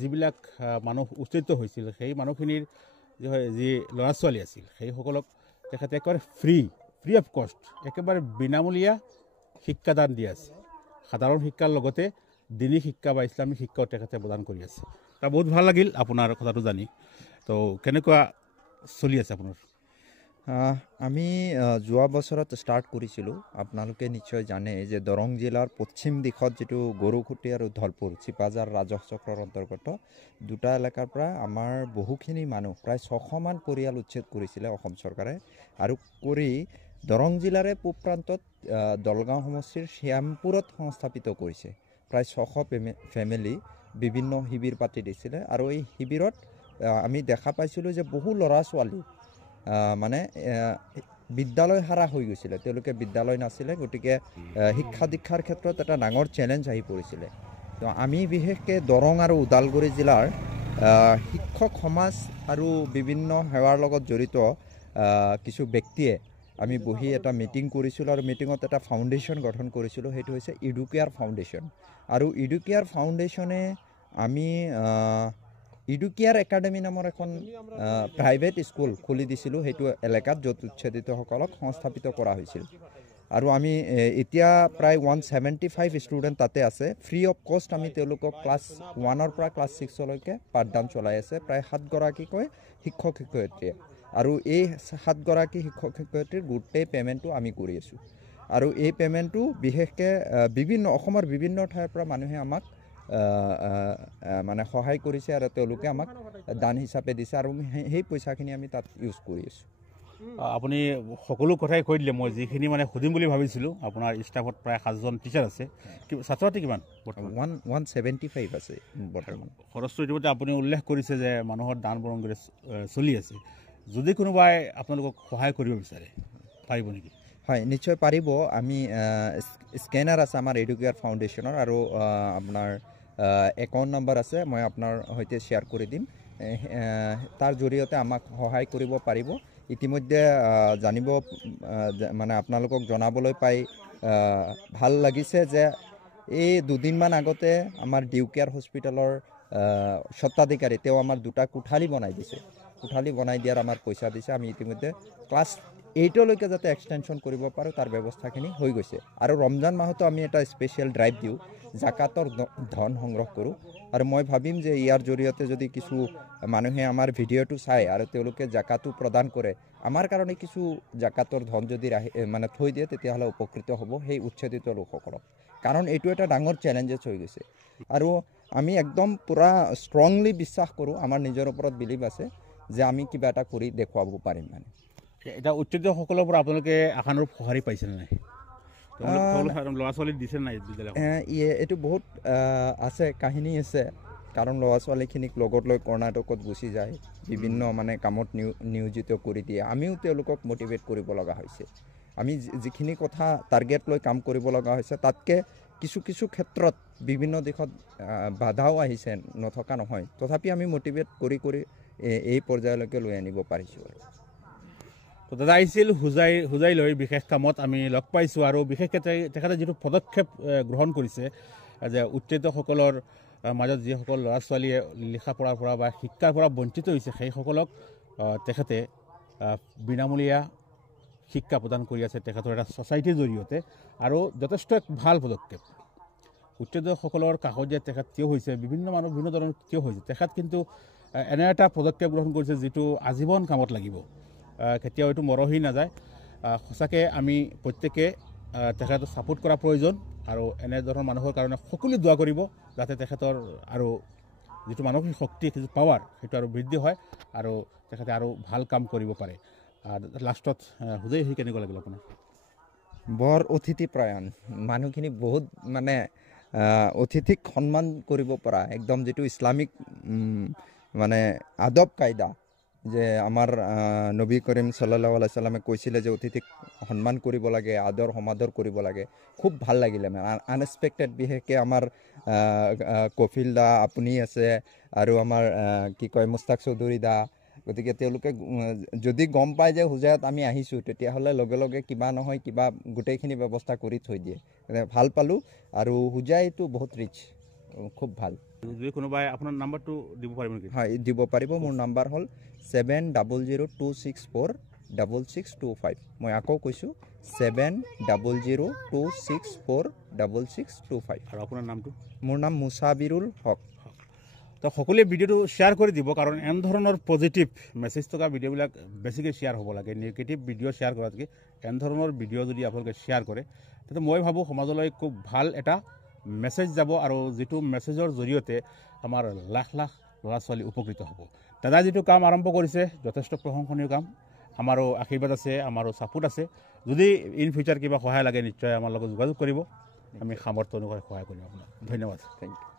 যিবিলাক মানুহ উত্তেজিত হৈছিল সেই মানুহখিনিৰ যি ল'ৰা ছোৱালী আছিল সেইসকলক তেখেতে একেবাৰে ফ্ৰী অফ কষ্ট একেবাৰে বিনামূলীয়া শিক্ষাদান দি আছে সাধাৰণ শিক্ষাৰ লগতে দিনী শিক্ষা বা ইছলামিক শিক্ষাও তেখেতে প্ৰদান কৰি আছে তাৰ বহুত ভাল লাগিল আপোনাৰ কথাটো জানি তো কেনেকুৱা চলি আছে আপোনাৰ আমি যোৱা বছৰত ষ্টাৰ্ট কৰিছিলোঁ আপোনালোকে নিশ্চয় জানে যে দৰং জিলাৰ পশ্চিম দিশত যেটো গৰুখুটি আৰু ধলপুৰ চিপাজাৰ ৰাজহ চক্ৰৰ অন্তৰ্গত দুটা এলেকাৰ পৰা আমাৰ বহুখিনি মানুহ প্ৰায় 600 মান পৰিয়াল উচ্ছেদ কৰিছিলে অসম চৰকাৰে আৰু কৰি দৰং জিলাৰে পূব প্ৰান্তত দলগাঁও সমষ্টিৰ শ্যামপুৰত সংস্থাপিত কৰিছে প্ৰায় 600 ফেমিলি বিভিন্ন শিবিৰ পাতি দিছিলে আৰু এই শিবিৰত আমি দেখা পাইছিলোঁ যে বহু ল'ৰা ছোৱালী মানে বিদ্যালয় হাৰা হৈ গৈছিলে তেওঁলোকে বিদ্যালয় নাছিলে গতিকে শিক্ষা দীক্ষাৰ ক্ষেত্ৰত এটা ডাঙৰ চ্যালেঞ্জ আহি পৰিছিলে তো আমি বিশেষকৈ দৰং আৰু ওদালগুৰি জিলাৰ শিক্ষক সমাজ আৰু বিভিন্ন সেৱাৰ লগত জড়িত কিছু ব্যক্তিয়ে আমি বহি এটা মিটিং কৰিছিলোঁ আৰু মিটিঙত এটা ফাউণ্ডেশ্যন গঠন কৰিছিলোঁ সেইটো হৈছে ইডুকেয়াৰ ফাউণ্ডেশ্যন আৰু ইডুকেয়াৰ ফাউণ্ডেশ্যনে আমি ইডুকেয়াৰ একাডেমি নামৰ এখন প্ৰাইভেট স্কুল খুলি দিছিলোঁ সেইটো এলেকাত য'ত উচ্ছেদিতসকলক সংস্থাপিত কৰা হৈছিল আৰু আমি এতিয়া প্ৰায় 175 ষ্টুডেণ্ট তাতে আছে ফ্ৰী অফ কষ্ট আমি তেওঁলোকক ক্লাছ 1 পৰা ক্লাছ 6 লৈকে পাঠদান চলাই আছে প্ৰায় 7 গৰাকীকৈ শিক্ষক শিক্ষয়িত্ৰীয়ে আৰু এই 7 গৰাকী শিক্ষক শিক্ষয়িত্ৰীৰ গোটেই পেমেণ্টটো আমি কৰি আছোঁ আৰু এই পেমেণ্টটো বিশেষকৈ বিভিন্ন অসমৰ বিভিন্ন ঠাইৰ পৰা মানুহে আমাক মানে সহায় কৰিছে আৰু তেওঁলোকে আমাক দান হিচাপে দিছে আৰু সেই পইচাখিনি আমি তাত ইউজ কৰি আছোঁ আপুনি সকলো কথাই কৈ দিলে মই যিখিনি মানে সুধিম বুলি ভাবিছিলোঁ আপোনাৰ ষ্টাফত প্ৰায় 7জন টিচাৰ আছে ছাত্ৰ ছাত্ৰী কিমান 175 আছে বৰ্তমান খৰচটো ইতিমধ্যে আপুনি উল্লেখ কৰিছে যে মানুহৰ দান বৰঙণি চলি আছে যদি কোনোবাই আপোনালোকক সহায় কৰিব বিচাৰে পাৰিব নেকি হয় নিশ্চয় পাৰিব আমি স্কেনাৰ আছে আমাৰ এডুকেয়াৰ ফাউণ্ডেশ্যনৰ আৰু আপোনাৰ একাউণ্ট নম্বৰ আছে মই আপোনাৰ সৈতে শ্বেয়াৰ কৰি দিম তাৰ জৰিয়তে আমাক সহায় কৰিব পাৰিব ইতিমধ্যে জানিব মানে আপোনালোকক জনাবলৈ পাই ভাল লাগিছে যে এই দুদিনমান আগতে আমাৰ ডিউকেয়াৰ হস্পিটেলৰ স্বত্বাধিকাৰী তেওঁ আমাৰ দুটা কোঠালি বনাই দিছে কোঠালি বনাই দিয়াৰ আমাৰ পইচা দিছে আমি ইতিমধ্যে ক্লাছ 8 লৈকে যাতে এক্সটেনশ্যন কৰিব পাৰোঁ তাৰ ব্যৱস্থাখিনি হৈ গৈছে আৰু ৰমজান মাহতো আমি এটা স্পেচিয়েল ড্ৰাইভ দিওঁ জাকাতৰ ধন সংগ্ৰহ কৰোঁ আৰু মই ভাবিম যে ইয়াৰ জৰিয়তে যদি কিছু মানুহে আমাৰ ভিডিঅ'টো চায় আৰু তেওঁলোকে জাকাতো প্ৰদান কৰে আমাৰ কাৰণে কিছু জাকাতৰ ধন যদি মানে থৈ দিয়ে তেতিয়াহ'লে উপকৃত হ'ব সেই উচ্ছেদিত লোকসকলক কাৰণ এইটো এটা ডাঙৰ চেলেঞ্জেছ হৈ গৈছে আৰু আমি একদম পুৰা ষ্ট্ৰংলি বিশ্বাস কৰোঁ আমাৰ নিজৰ ওপৰত বিলিভ আছে যে আমি কিবা এটা কৰি দেখুৱাব পাৰিম মানে এটা উচ্ছেদিতসকলৰ পৰা আপোনালোকে আশানুৰূপ সঁহাৰি পাইছেনে নাই ল'ৰা ছোৱালী দিছে নাই এইটো বহুত আছে কাহিনী আছে কাৰণ ল'ৰা ছোৱালীখিনিক লগত লৈ কৰ্ণাটকত গুচি যায় বিভিন্ন মানে কামত নিয়োজিত কৰি দিয়ে আমিও তেওঁলোকক মটিভেট কৰিব লগা হৈছে আমি যিখিনি কথা টাৰ্গেট লৈ কাম কৰিব লগা হৈছে তাতকৈ কিছু ক্ষেত্ৰত বিভিন্ন দিশত বাধাও আহিছে নথকা নহয় তথাপি আমি মটিভেট কৰি এই পৰ্যায়লৈকে লৈ আনিব পাৰিছোঁ আৰু তো দাদা আহিছিল হুজাই লৈ বিশেষ কামত আমি লগ পাইছোঁ আৰু বিশেষকৈ তেখেতে যিটো পদক্ষেপ গ্ৰহণ কৰিছে যে উত্তেজিতসকলৰ মাজত যিসকল ল'ৰা ছোৱালীয়ে লিখা পঢ়াৰ পৰা বা শিক্ষাৰ পৰা বঞ্চিত হৈছে সেইসকলক তেখেতে বিনামূলীয়া শিক্ষা প্ৰদান কৰি আছে তেখেতৰ এটা ছ'চাইটিৰ জৰিয়তে আৰু যথেষ্ট এক ভাল পদক্ষেপ উত্তেজিতসকলৰ কাষত যে তেখেত থিয় হৈছে বিভিন্ন মানুহ বিভিন্ন ধৰণৰ থিয় হৈছে তেখেত কিন্তু এনে এটা পদক্ষেপ গ্ৰহণ কৰিছে যিটো আজীৱন কামত লাগিব কেতিয়াও এইটো মৰহি নাযায় সঁচাকৈ আমি প্ৰত্যেকে তেখেতক ছাপোৰ্ট কৰা প্ৰয়োজন আৰু এনেধৰণৰ মানুহৰ কাৰণে সকলোৱে দোৱা কৰিব যাতে তেখেতৰ আৰু যিটো মানসিক শক্তি যিটো পাৱাৰ সেইটো আৰু বৃদ্ধি হয় আৰু তেখেতে আৰু ভাল কাম কৰিব পাৰে লাষ্টত হুজাই হৈ কেনেকুৱা লাগিল আপোনাৰ বৰ অতিথি প্ৰয়াণ মানুহখিনি বহুত মানে অতিথিক সন্মান কৰিব পৰা একদম যেটো ইছলামিক মানে আদব কায়দা যে আমাৰ নবী কৰিম সাল্লাল্লাহু আলাইহি সাল্লামে কৈছিলে যে অতিথিক সন্মান কৰিব লাগে আদৰ সমাদৰ কৰিব লাগে খুব ভাল লাগিলে আনএক্সপেক্টেড বিহেকে আমাৰ কফিল দা আপুনি আছে আৰু আমাৰ কি কয় মুস্তাক চৌধুৰী দা গতিকে তেওঁলোকে যদি গম পায় যে হুজাইত আমি আহিছোঁ তেতিয়াহ'লে লগে লগে কিবা নহয় কিবা গোটেইখিনি ব্যৱস্থা কৰি থৈ দিয়ে ভাল পালোঁ আৰু হুজাইটো বহুত ৰিচ খুব ভাল যদি কোনোবাই আপোনাৰ নাম্বাৰটো দিব পাৰিব নেকি? হয় দিব পাৰিব। মোৰ নাম্বাৰ হ'ল 7002646625। মই আকৌ কৈছোঁ 7002646625। আৰু আপোনাৰ নামটো? মোৰ নাম মুছাবিৰুল হক। তো সকলোৱে ভিডিঅ'টো শ্বেয়াৰ কৰি দিব, কাৰণ এনেধৰণৰ পজিটিভ মেছেজ থকা ভিডিঅ'বিলাক বেছিকৈ শ্বেয়াৰ হ'ব লাগে। নিগেটিভ ভিডিঅ' শ্বেয়াৰ কৰাতকৈ এনেধৰণৰ ভিডিঅ' যদি আপোনালোকে শ্বেয়াৰ কৰে, তেতিয়া মই ভাবোঁ সমাজলৈ খুব ভাল এটা মেছেজ যাব, আৰু যিটো মেছেজৰ জৰিয়তে আমাৰ লাখ লাখ ল'ৰা ছোৱালী উপকৃত হ'ব। দাদাই যিটো কাম আৰম্ভ কৰিছে যথেষ্ট প্ৰশংসনীয় কাম। আমাৰো আশীৰ্বাদ আছে, আমাৰো ছাপোৰ্ট আছে। যদি ইন ফিউচাৰ কিবা সহায় লাগে নিশ্চয় আমাৰ লগত যোগাযোগ কৰিব, আমি সামৰ্থ্য অনুসৰি সহায় কৰিম আপোনাক। ধন্যবাদ। Thank U.